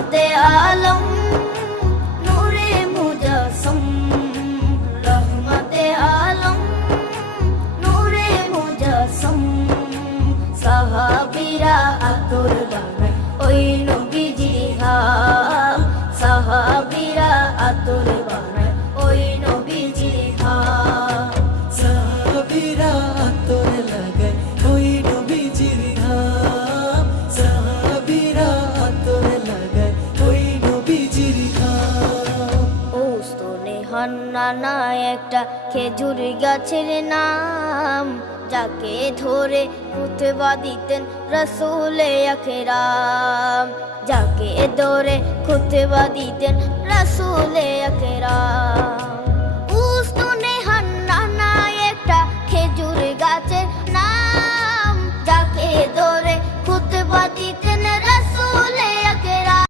রহমতে আলম নূরে মুজাসসম, রহমতে আলম নূরে মুজাসসম। সাহাবীরা আতর বানায় ওই নবীজির ঘাম, সাহাবীরা আতর বানায় ওই নবীজির ঘাম। সাহাবীরা আতর লাগায় ওই নবীজির ঘাম, সাহাবীরা আতর লাগায় ওই নবীজির ঘাম। ওস্তনে হান্নানা একটা খেজুর গাছের নাম, যাকে ধরে খুতবা দিতেন রাসূলে আকরাম, যাকে ধরে খুতবা দিতেন রাসূলে আকরাম।